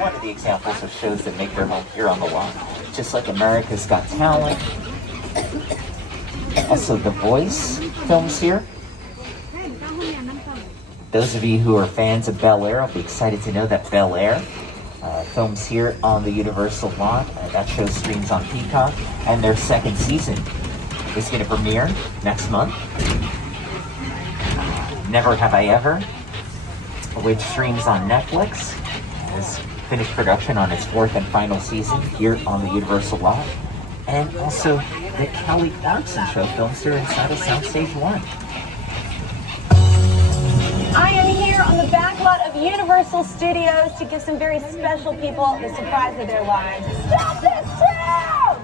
One of the examples of shows that make their home here on the lot. Just like America's Got Talent. Also, The Voice films here. Those of you who are fans of Bel Air will be excited to know that Bel Air films here on the Universal lot. That show streams on Peacock, and their second season is going to premiere next month. Never Have I Ever, which streams on Netflix, has finished production on its fourth and final season here on the Universal lot. And also the Kelly Clarkson show films here inside of Soundstage 1. I am here on the backlot of Universal Studios to give some very special people the surprise of their lives. Stop this trail!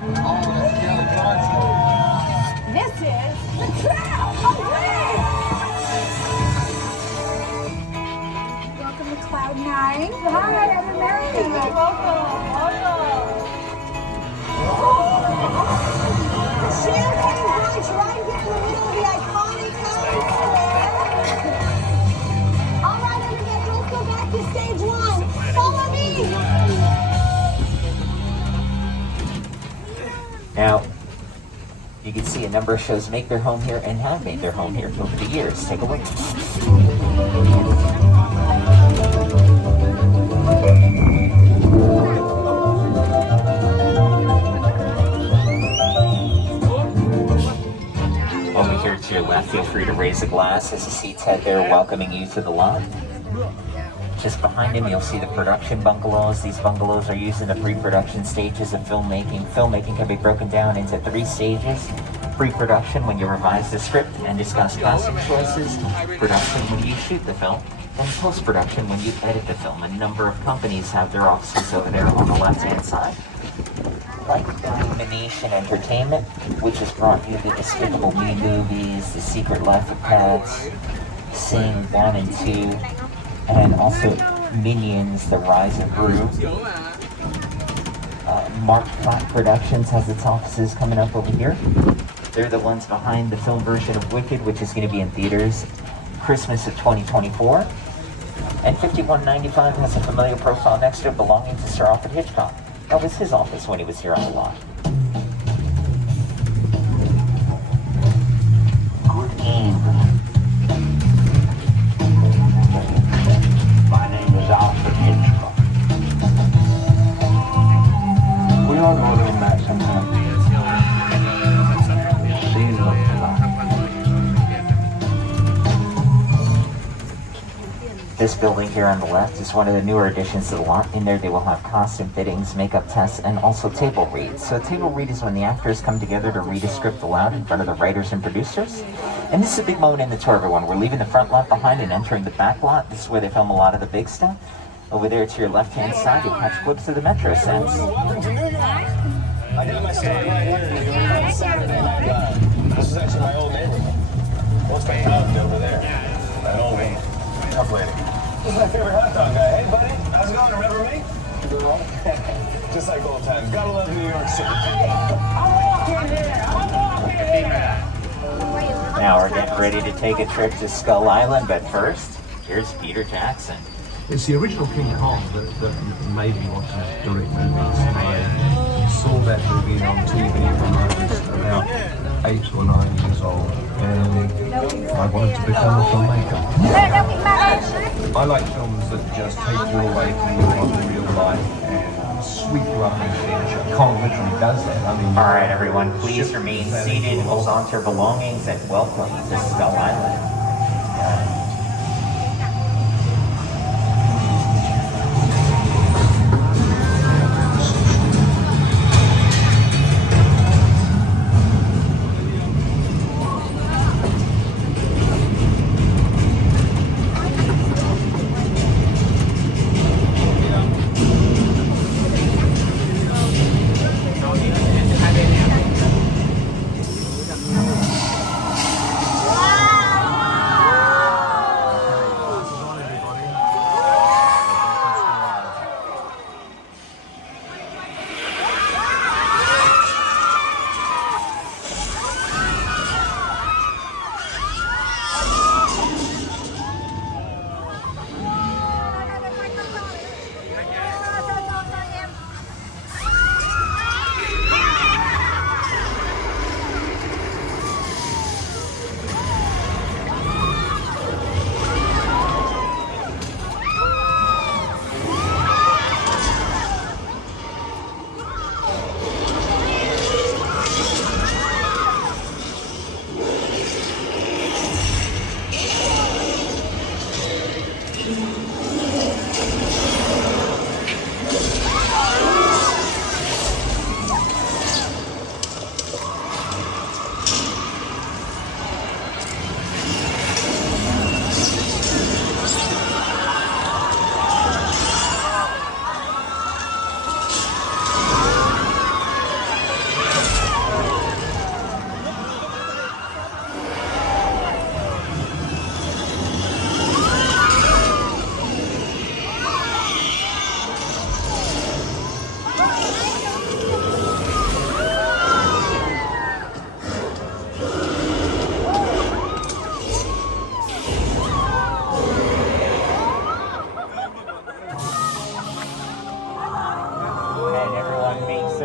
This is the trail of Wings! Welcome to Cloud 9. Hi, I'm American. Welcome. Champagne brunch right here in the middle of the iconic Times Square. All right, everybody, let's go back to stage 1. Follow me. Now, you can see a number of shows make their home here and have made their home here over the years. Take a look. Over here to your left, feel free to raise a glass as the seats head there welcoming you to the lot. Just behind him, you'll see the production bungalows. These bungalows are used in the pre-production stages of filmmaking. Filmmaking can be broken down into 3 stages. Pre-production, when you revise the script and discuss casting choices. Production, when you shoot the film. And post-production, when you edit the film. A number of companies have their offices over there on the left-hand side. Like Illumination Entertainment, which has brought you the Despicable Me movies, The Secret Life of Pets, Sing 1 and 2, and also Minions, The Rise of Gru. Mark Platt Productions has its offices coming up over here. They're the ones behind the film version of Wicked, which is going to be in theaters Christmas of 2024. And 5195 has a familiar profile next to it belonging to Sir Alfred Hitchcock. That was his office when he was here on the lot. Good evening. My name is Alfred Hitchcock. We ought to order him back sometime. See you later. This building here on the left is one of the newer additions to the lot. In there they will have costume fittings, makeup tests, and also table reads. So a table read is when the actors come together to read a script aloud in front of the writers and producers. And this is a big moment in the tour, everyone. We're leaving the front lot behind and entering the back lot. This is where they film a lot of the big stuff. Over there to your left-hand side, you'll catch clips of the Metro sets. Welcome to New York. I did my story right here on Saturday night. This is actually my old neighborhood. What's my house over there? That old lady. Tough lady. This is my favorite hot dog guy. Hey, buddy. How's it going? Remember me? Girl. Just like old times. Gotta love New York City. I'm walking here. Now we're getting ready to take a trip to Skull Island, but first, here's Peter Jackson. It's the original King Kong that made me want to direct movies. I saw that movie on TV when I was about 8 or 9 years old, and I wanted to become a filmmaker. I like films that just take you away from real life and sweep you up in adventure. Kong literally does that. I mean, All right, everyone, please remain seated, hold on to your belongings, and welcome to Skull Island.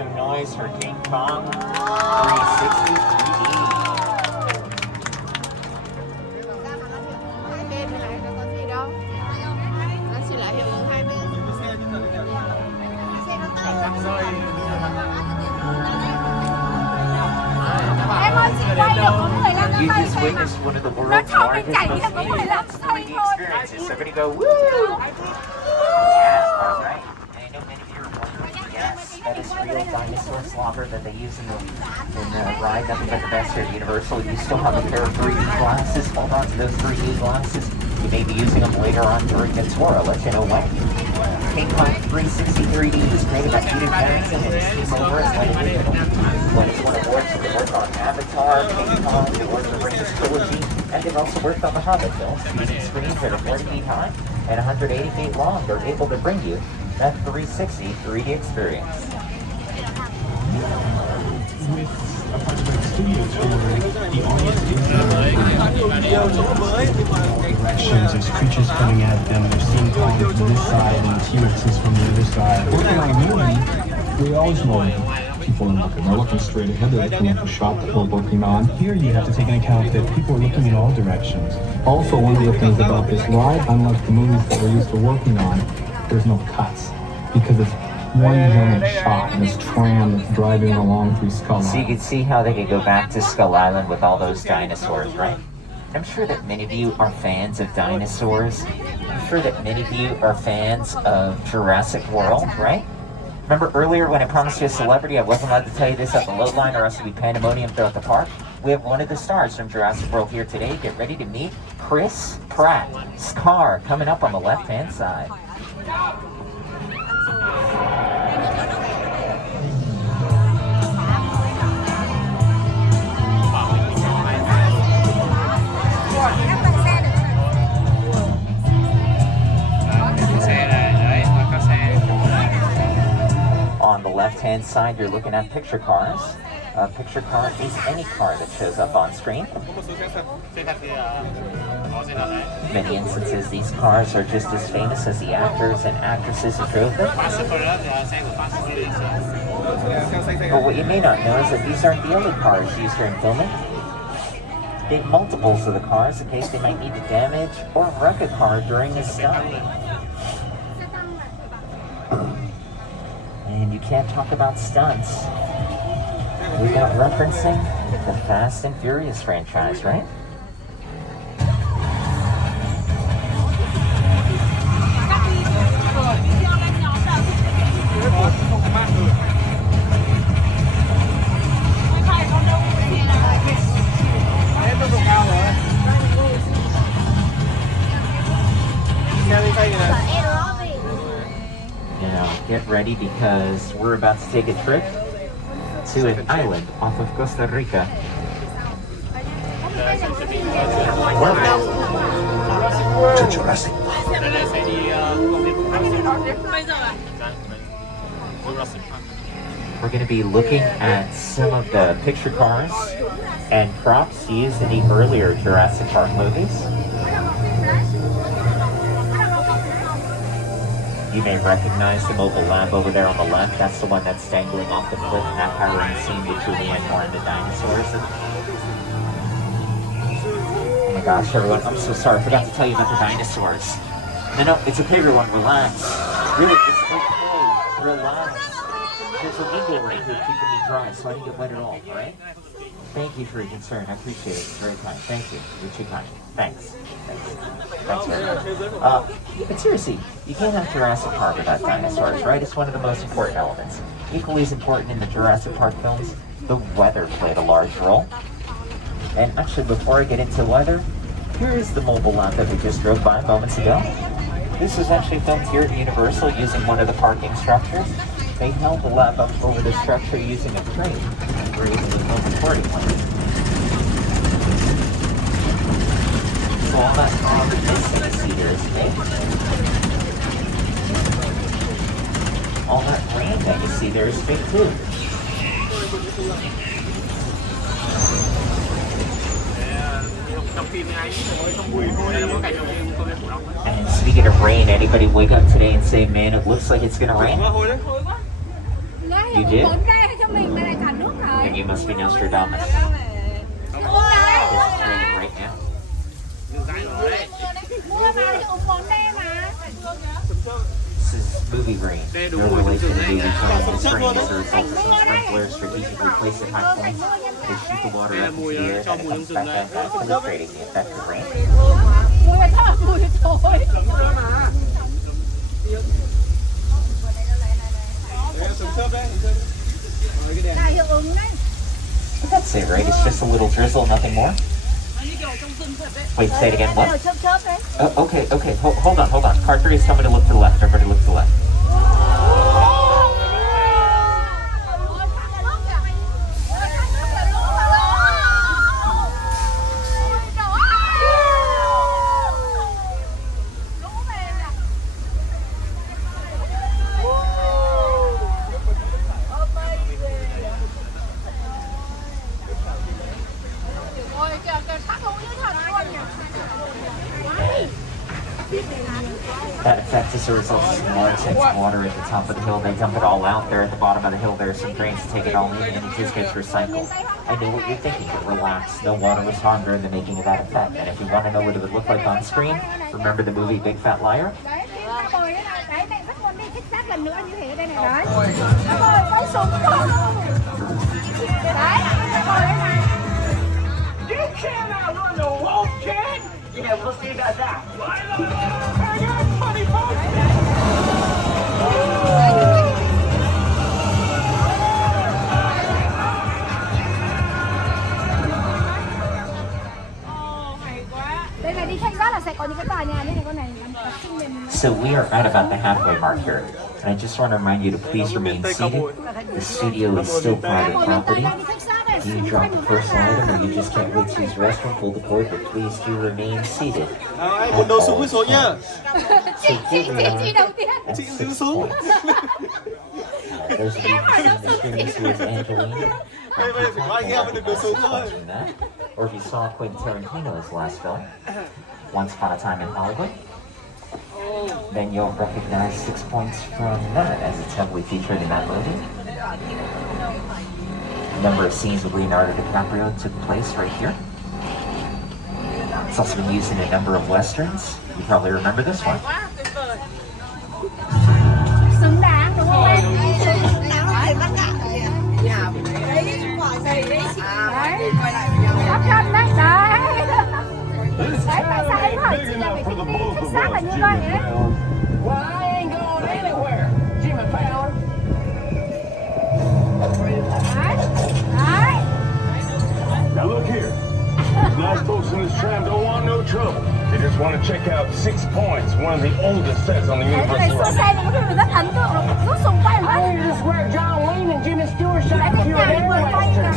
some noise for King Kong 360 3D. Hai bên này nó có gì đâu. Nó chỉ là hiệu ứng hai bên. Em ơi, chị quay được có 15 You giây just thôi mà. witnessed one of the Nó world's cho mình largest, trải most nghiệm có 15 in-depth giây 3D thôi. experiences. So everybody go, woo! Yeah, all right. And I know many of you are wondering, yes, that is real dinosaur slobber that they use in the ride. Nothing but the best here at Universal. You still have a pair of 3D glasses. Hold on to those 3D glasses. You may be using them later on during the tour. I'll let you know when. King Kong 360 3D was created by Peter Jackson and his team over at When it's won awards for the work on Avatar, King Kong, the Lord of the Rings trilogy, and they've also worked on the Hobbit films, using screens that are 40 feet high and 180 feet long. They're able to bring you that 360 3D experience. With a bunch of studio tour, the audience directions, there's creatures coming at them, they're seeing Kong from this side and T-Rexes from the other side. Working on a movie, we always know people are looking. They're looking straight ahead. They're looking at the shot that we're working on. Here you have to take into account that people are looking in all directions. Also, one of the things about this ride, unlike the movies that we're used to working on, there's no cuts because it's one giant shot, this tram that's driving along through Skull So you Island. can see how they could go back to Skull Island with all those dinosaurs, right? I'm sure that many of you are fans of dinosaurs. I'm sure that many of you are fans of Jurassic World, right? Remember earlier when I promised you a celebrity, I wasn't allowed to tell you this at the load line or else it'd be pandemonium throughout the park? We have one of the stars from Jurassic World here today. Get ready to meet Chris Pratt. Scar coming up on the left-hand side. On the left-hand side, you're looking at picture cars. A picture car is any car that shows up on screen. Many instances, these cars are just as famous as the actors and actresses who drove them. But what you may not know is that these aren't the only cars used during filming. They have multiples of the cars in case they might need to damage or wreck a car during a stunt. And you can't talk about stunts without referencing the Fast and Furious franchise, right? Now, get ready because we're about to take a trip to an island off of Costa Rica. To Jurassic We're going to be looking at some of the picture cars and props used in the earlier Jurassic Park movies. You may recognize the mobile lab over there on the left. That's the one that's dangling off the cliff in that powering scene with Julianne Moore and the dinosaurs. Oh my gosh, everyone, I'm so sorry. I forgot to tell you about the dinosaurs. No, it's okay, everyone. Relax. Really, it's okay. Relax. There's a window right here keeping me dry, so I didn't get wet at all, all right? Thank you for your concern. I appreciate it. It's very kind. Thank you. You're too kind. Thanks. Thanks very much. But seriously, you can't have Jurassic Park without dinosaurs, right? It's one of the most important elements. Equally as important in the Jurassic Park films, the weather played a large role. And actually, before I get into weather, here is the mobile lab that we just drove by moments ago. This was actually filmed here at Universal using one of the parking structures. They held the lab up over the structure using a crane. We're able to film accordingly. So all that missing you see there is fake. All that rain that you see there is fake too. And speaking of rain, anybody wake up today and say, man, it looks like it's gonna rain? You did? And you must be Nostradamus. It's raining right now. This is movie rain. No relation to movie film. This rain is a result of some sprinklers strategically placed at high points. They shoot the water up into the air and it comes back down, illustrating the effect of rain. That's it, right? It's just a little drizzle, nothing more. Wait, say it again. What? Okay. Hold on. Car 3 is coming to look to the left. Everybody look to the left. That effect is a result of some more intense water at the top of the hill. They dump it all out there at the bottom of the hill. There are some drains to take it all in, and it just gets recycled. I know what you're thinking, but relax. No water was harmed during the making of that effect. And if you want to know what it would look like on screen, remember the movie Big Fat Liar? You cannot run the wolf, kid! Yeah, we'll see about that. I got funny So we are at about the halfway mark here. And I just want to remind you to please remain seated. The studio is still private property. You drop the personal item or you just can't wait to use the restroom, pull the cord, but please do remain seated. Một đầu súng với số nha. So here we are at 6 points. There's a the screen is Angelina. Or if you saw Quentin Tarantino's last film, Once Upon a Time in Hollywood, then you'll recognize 6 points from that as it's heavily featured in that movie. A number of scenes with Leonardo DiCaprio took place right here. It's also been used in a number of westerns. You probably remember this one. Well, I ain't going anywhere, Jimmy Fallon. Now look here. These nice folks in this tram don't want no trouble. They just want to check out 6 Points, one of the oldest sets on the Universal Road. I hear this where John Wayne and Jimmy Stewart shot the Pure Western.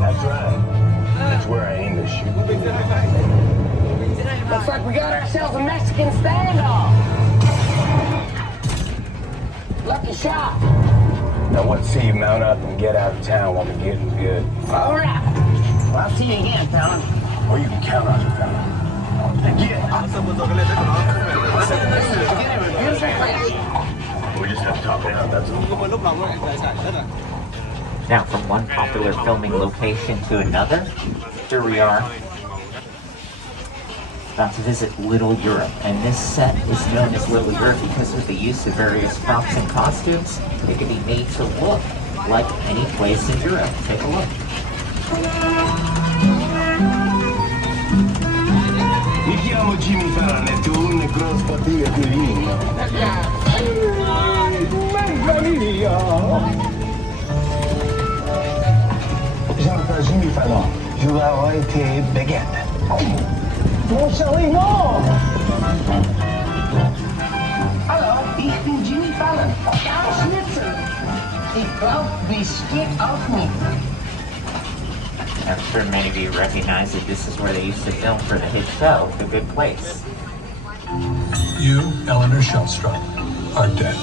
That's right. That's where I aim to shoot. Looks like we got ourselves a Mexican standoff. Lucky shot. Now what say you mount up and get out of town while we're getting good? All right. Well, I'll see you again, fella. Or you can count on it, fella. We just have to talk it out, that's all. Now, from one popular filming location to another, here we are, about to visit Little Europe. And this set is known as Little Europe because of the use of various props and costumes. It can be made to look like any place in Europe. Take a look. Mi chiamo Jimmy Fallon e tu un grosso patria di vino. Je m'appelle Jimmy Fallon. Je vais été baguette. Mon chéri, non! Hallo, ich bin Jimmy Fallon. Karl Schnitzel. Ich glaub, wie steht auf mich. I'm sure many of you recognize that this is where they used to film for the hit show, The Good Place. You, Eleanor Shellstrom, are dead.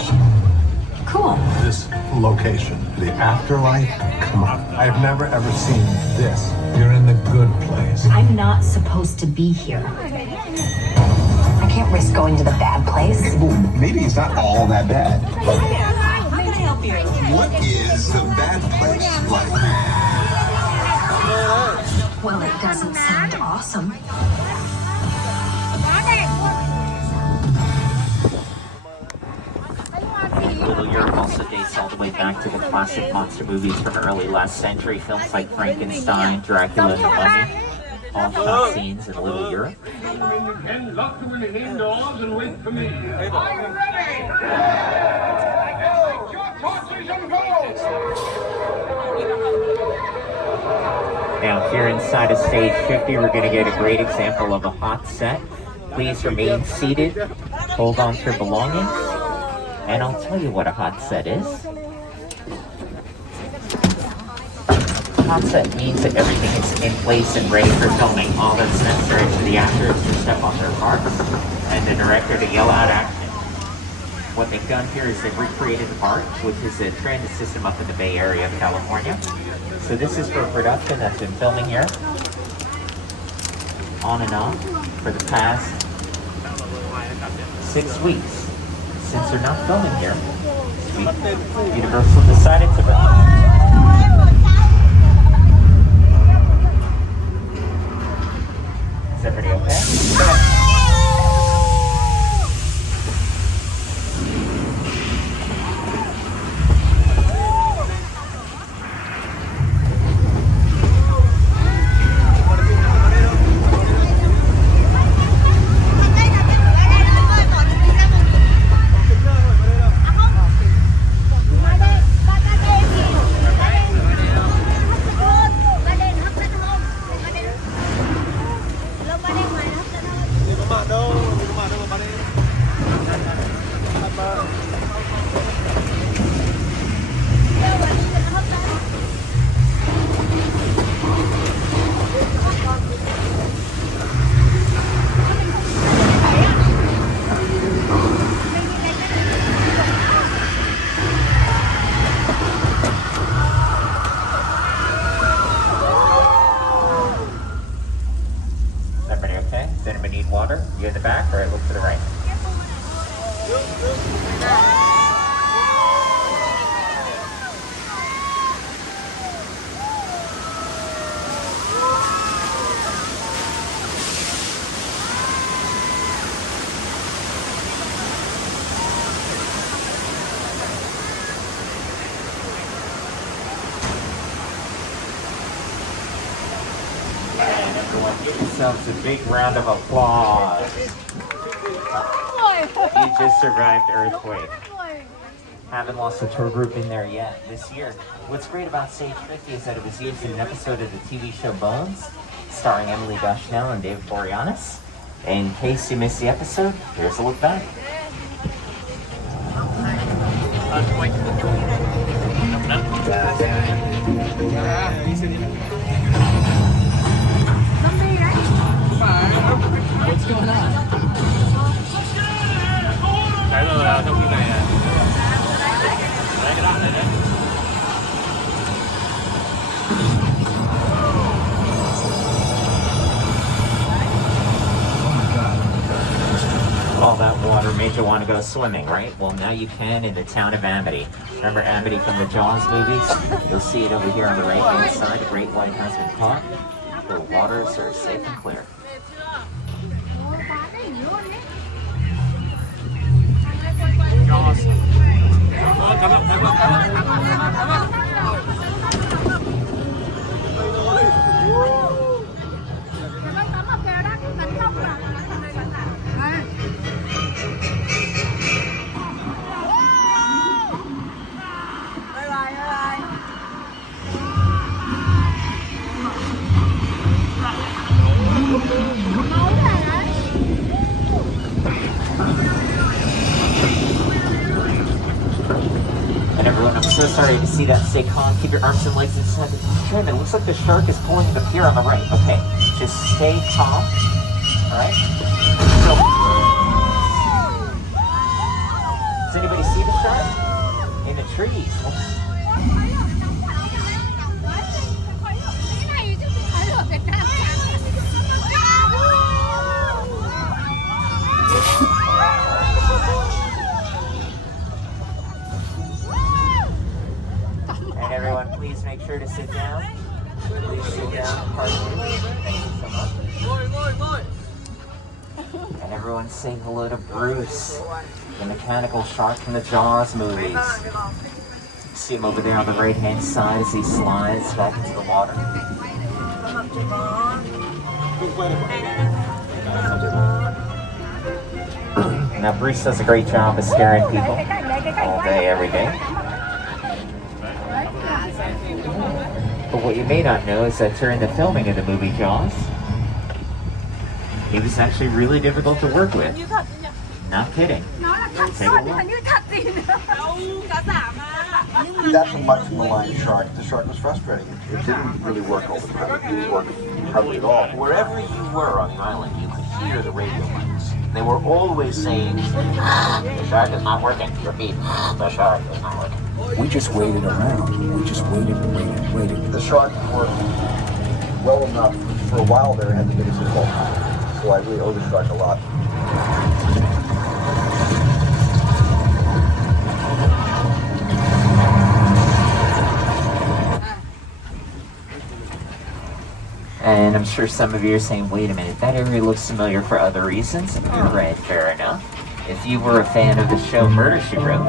Cool. This location, the afterlife, come on. I've never ever seen this. You're in the good place. I'm not supposed to be here. I can't risk going to the bad place. Well, maybe it's not all that bad. What is the bad place like? Well, it doesn't sound awesome. Little Europe also dates all the way back to the classic monster movies from early last century. Films like Frankenstein, Dracula, and the Mummy. All shot scenes in Little Europe. And lock them indoors and wait for me. I'm ready! Your torches and gold! Now here inside of stage 50, we're going to get a great example of a hot set. Please remain seated, hold on to your belongings, and I'll tell you what a hot set is. Hot set means that everything is in place and ready for filming. All that's necessary for the actors to step on their marks and the director to yell out action. What they've done here is they've recreated the BART, which is a transit system up in the Bay Area of California. So this is for a production that's been filming here on and off for the past 6 weeks. Since they're not filming here, Universal decided to film. Is that pretty okay? Does anybody need water? You in the back, or I look to the right? And everyone give yourselves a big round of applause. You just survived earthquake. Haven't lost a tour group in there yet this year. What's great about Stage 50 is that it was used in an episode of the TV show Bones, starring Emily Bushnell and David Boreanaz. In case you missed the episode, here's a look back. What's going on? All that water made you want to go swimming, right? Well, now you can in the town of Amity. Remember Amity from the Jaws movies? You'll see it over here on the right-hand side. The Great White has been caught. The waters are safe and clear. And everyone, I'm so sorry to see that. Stay calm. Keep your arms and legs inside the trim. It looks like the shark is pulling the pier on the right. Okay, just stay calm. All right. So, does anybody see the shark in the trees? everyone, please make sure to sit down. Please sit down. Thank you so much. And everyone say hello to Bruce, the mechanical shark from the Jaws movies. See him over there on the right-hand side as he slides back into the water. Now Bruce does a great job of scaring people all day, every day. But what you may not know is that during the filming of the movie Jaws, he was actually really difficult to work with. Not kidding. Take a look. That's a much maligned shark. The shark was frustrating. It didn't really work all the time. It didn't work hardly at all. Wherever you were on the island, you could hear the radio lights. They were always saying, the shark is not working. Repeat, the shark is not working. We just waited around. We just waited and waited and waited. The shark worked well enough. For a while there, it had the biggest result. So I really owe the shark a lot. And I'm sure some of you are saying, wait a minute, that area looks familiar for other reasons. Right, fair enough. If you were a fan of the show Murder, She Wrote,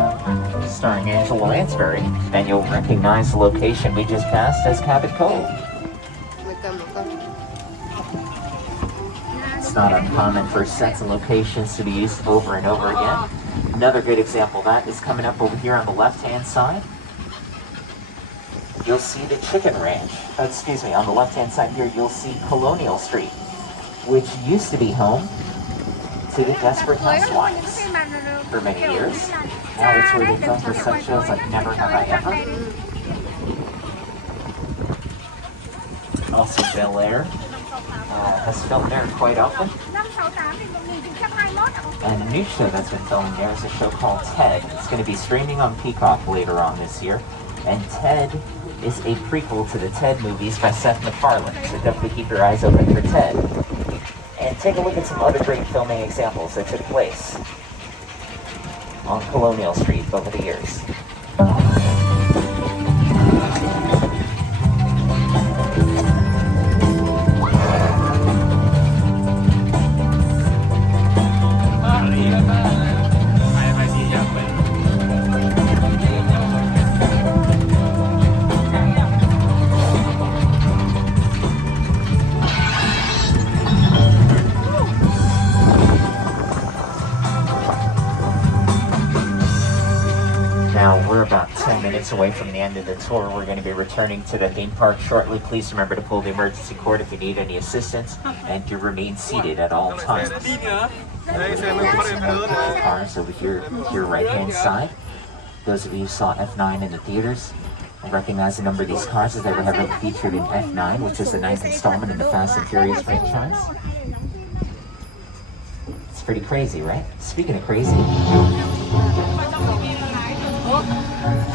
starring Angela Lansbury, then you'll recognize the location we just passed as Cabot Cove. It's not uncommon for sets and locations to be used over and over again. Another good example of that is coming up over here on the left-hand side. You'll see the chicken ranch. Excuse me, on the left-hand side here, you'll see Colonial Street, which used to be home to the Desperate Housewives for many years. Now it's where they film for such shows like Never Have I Ever. Also Bel Air has filmed there quite often. And a new show that's been filming there is a show called Ted. It's going to be streaming on Peacock later on this year. And Ted is a prequel to the Ted movies by Seth MacFarlane, so definitely keep your eyes open for Ted. And take a look at some other great filming examples that took place on Colonial Street over the years. Now we're about 10 minutes away from the end of the tour. We're going to be returning to the theme park shortly. Please remember to pull the emergency cord if you need any assistance and to remain seated at all times. Cars over here to your right-hand side. Those of you who saw F9 in the theaters recognize a number of these cars as they were heavily featured in F9, which is the 9th installment in the Fast and Furious franchise. It's pretty crazy, right? Speaking of crazy,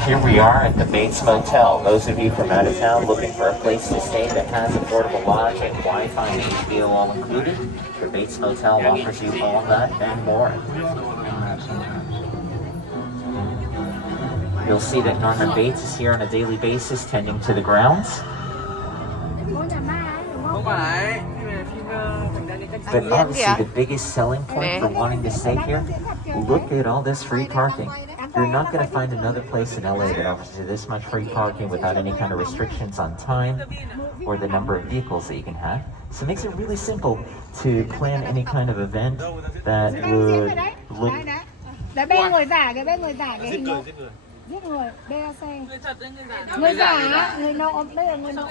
here we are at the Bates Motel. Those of you from out of town looking for a place to stay that has affordable lodging, Wi-Fi, and HBO all included, the Bates Motel offers you all that and more. You'll see that Norman Bates is here on a daily basis tending to the grounds. But obviously the biggest selling point for wanting to stay here, look at all this free parking. You're not going to find another place in LA that offers you this much free parking without any kind of restrictions on time or the number of vehicles that you can have. So it makes it really simple to plan any kind of event that would look... Để bê người giả cái hình đó. Giết người, bê xe. Người giả, người nọ, đây là người nọ.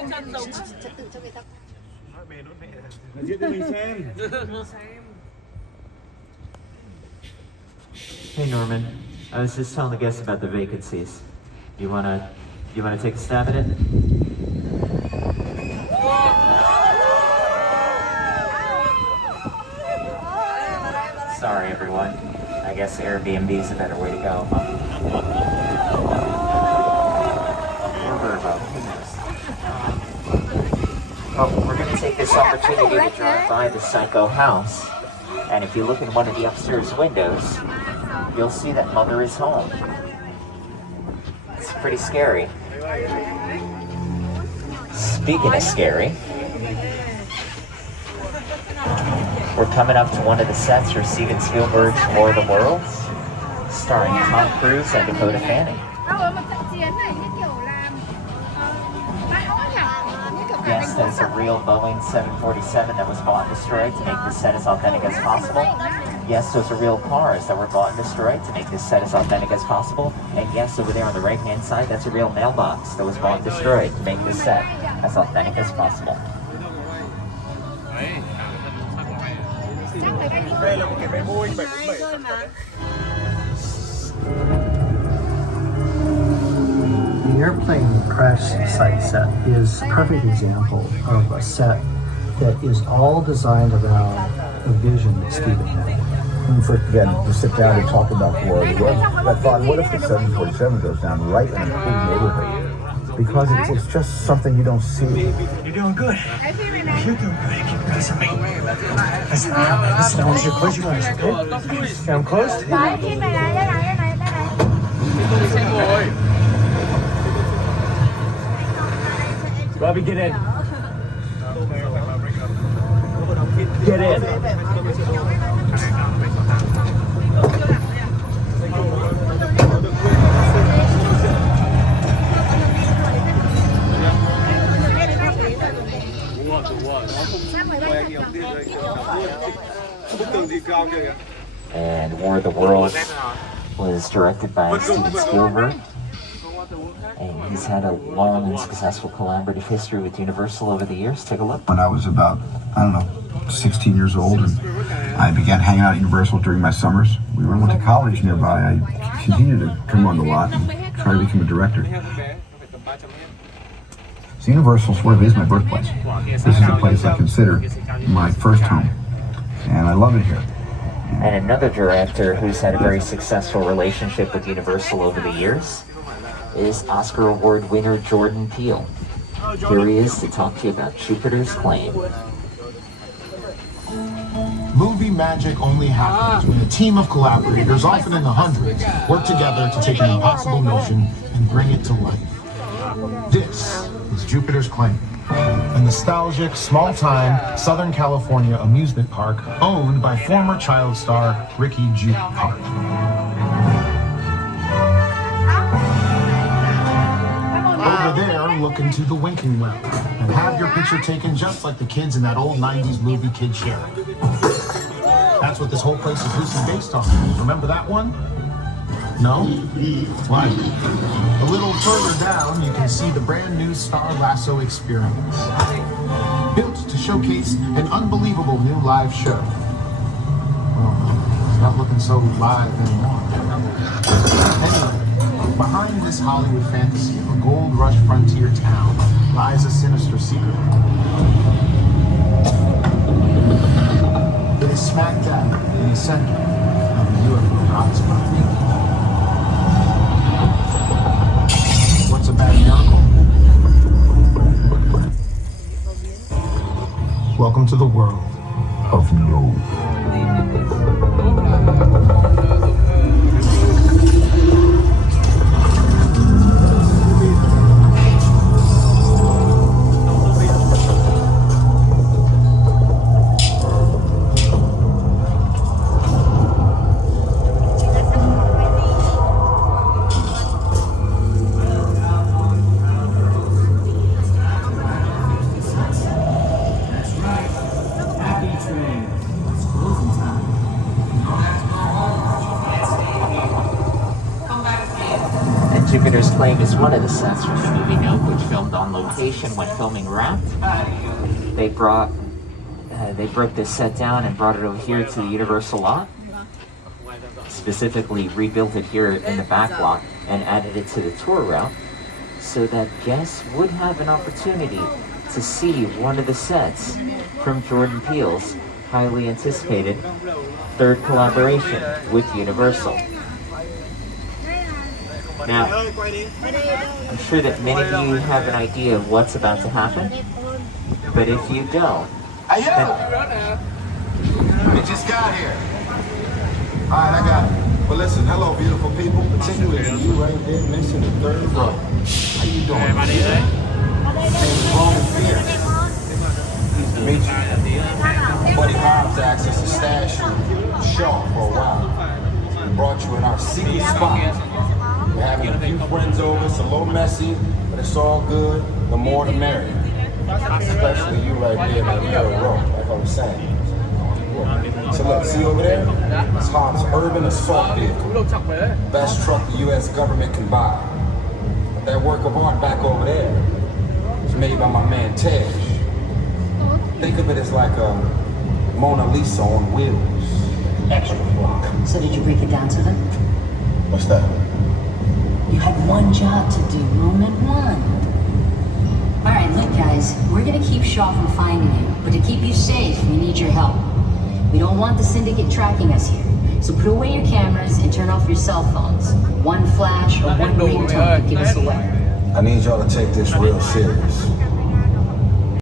Hey Norman, I was just telling the guests about the vacancies. You wanna take a stab at it? Sorry everyone. I guess Airbnb is a better way to go, huh? Or Verbo, who knows? Well, we're going to take this opportunity to drive by the Psycho house. And if you look in one of the upstairs windows, you'll see that Mother is home. It's pretty scary. Speaking of scary, we're coming up to one of the sets for Steven Spielberg's War of the Worlds, starring Tom Cruise and Dakota Fanning. Yes, that is a real Boeing 747 that was bought and destroyed to make this set as authentic as possible. Yes, those are real cars that were bought and destroyed to make this set as authentic as possible. And yes, over there on the right-hand side, that's a real mailbox that was bought and destroyed to make this set as authentic as possible. The airplane crash site set is a perfect example of a set that is all designed around a vision that Steven had. When we first began to sit down and talk about War of the Worlds, I thought, what if the 747 goes down right in a cool neighborhood? Because it's just something you don't see. You're doing good. You're doing good. Keep releasing me. Listen, I want you to close your eyes, okay? Okay, I'm closed. Robbie, get in. Get in. And War of the Worlds was directed by Steven Spielberg. And he's had a long and successful collaborative history with Universal over the years. Take a look. When I was about, 16 years old, and I began hanging out at Universal during my summers. We went to college nearby. I continued to come on the lot and try to become a director. So Universal sort of is my birthplace. This is a place I consider my first home, and I love it here. And another director who's had a very successful relationship with Universal over the years is Oscar Award winner Jordan Peele. Here he is to talk to you about Jupiter's Claim. Movie magic only happens when a team of collaborators, often in the hundreds, work together to take an impossible notion and bring it to life. This is Jupiter's Claim, a nostalgic, small-time Southern California amusement park owned by former child star Ricky Juke Park. Over there, look into the winking well and have your picture taken just like the kids in that old 90s movie Kid Sharing. That's what this whole place is loosely based on. Remember that one? No? Why? A little further down, you can see the brand new Star Lasso experience. Built to showcase an unbelievable new live show. Well, it's not looking so live anymore. Anyway, behind this Hollywood fantasy of a gold rush frontier town lies a sinister secret. It is smack dab in the center of the UFO hotspot. What's a bad miracle? Welcome to the world of no. Jupiter's Claim is one of the sets from the movie Nope, which filmed on location when filming Wrapped. They broke this set down and brought it over here to the Universal lot. Specifically rebuilt it here in the back lot and added it to the tour route so that guests would have an opportunity to see one of the sets from Jordan Peele's highly anticipated third collaboration with Universal. Now, I'm sure that many of you have an idea of what's about to happen, but if you don't, Hey, yo! We just got here. All right, I got it. But listen, hello, beautiful people, particularly you right there next to the third row. How you doing? My name is to meet you. Buddy Hobbs asked us to stash you Shaw for a while. We brought you in our secret spot. We're having a few friends over. It's a little messy, but it's all good. The more the merrier. Especially you right there in that third row, like I was saying. Yeah. So look, see over there? It's Hobbs' urban assault vehicle. Best truck the U.S. government can buy. But that work of art back over there is made by my man Tej. Think of it as like a Mona Lisa on wheels. Extra work. So did you break it down to them? What's that? You had one job to do, moment one. All right, look guys, we're gonna keep Shaw from finding you, but to keep you safe, we need your help. We don't want the syndicate tracking us here, so put away your cameras and turn off your cell phones. One flash or one ringtone could give us away. I need y'all to take this real serious.